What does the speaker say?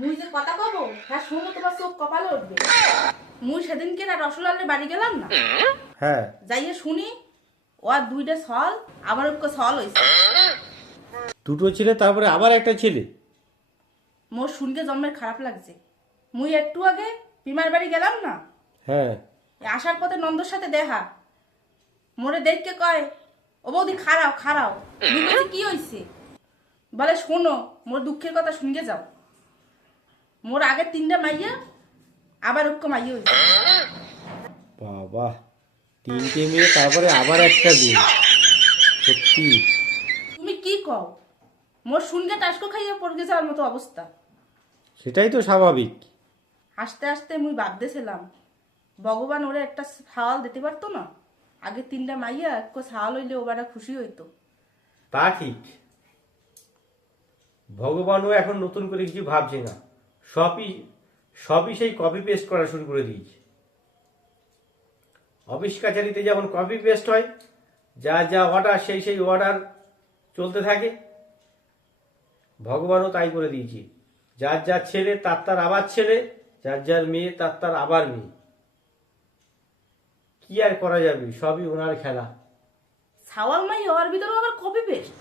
মুই যে কথা কব হ্যাঁ শুনো তোমার চোখ কপালে উঠবে। মুই সেদিনকে না রসলালের বাড়ি গেলাম না, হ্যাঁ যাইয়ে শুনি ও আর দুইটা ছল আবার ওকে ছল হয়েছে। দুটো ছেলে তারপরে আবার একটা ছেলে। মোর শুনকে জন্মের খারাপ লাগছে। মুই একটু আগে পিমার বাড়ি গেলাম না, হ্যাঁ আসার পথে নন্দর সাথে দেখা মোরে দেখকে কয় ও বৌদি খাড়াও খাড়াও। মুই বলছি, কি হয়েছে? বলে শোনো মোর দুঃখের কথা শুনকে যাও। মোর আগের তিনটা মাইয়া আবার ওকে মাইয়া হয়েছে। বাবা, তিনটে মেয়ে তারপরে আবার একটা মেয়ে, সত্যি। তুমি কি কও? মোর শুনকে টাস্কো খাইয়া পড়ে যাওয়ার মতো অবস্থা। সেটাই তো স্বাভাবিক। হাসতে হাসতে মুই ভাবতেছিলাম ভগবান ওরে একটা সাওয়াল দিতে পারতো না? আগে তিনটা মাইয়া এক সাওয়াল হইলে ওবারা খুশি হইতো। তা ঠিক, ভগবানও এখন নতুন করে কিছু ভাবছে না, সবই সবই সেই কপি পেস্ট করা শুরু করে দিয়েছে। অফিস কাছারিতে যেমন কপি পেস্ট হয়, যা যা অর্ডার সেই সেই অর্ডার চলতে থাকে, ভগবানও তাই করে দিয়েছে। যার যার ছেলে তার তার আবার ছেলে, যার যার মেয়ে তার তার আবার মেয়ে। কি আর করা যাবে, সবই ওনার খেলা। সাওয়াল মাইয়া ওর ভিতরে আবার কপি পেস্ট।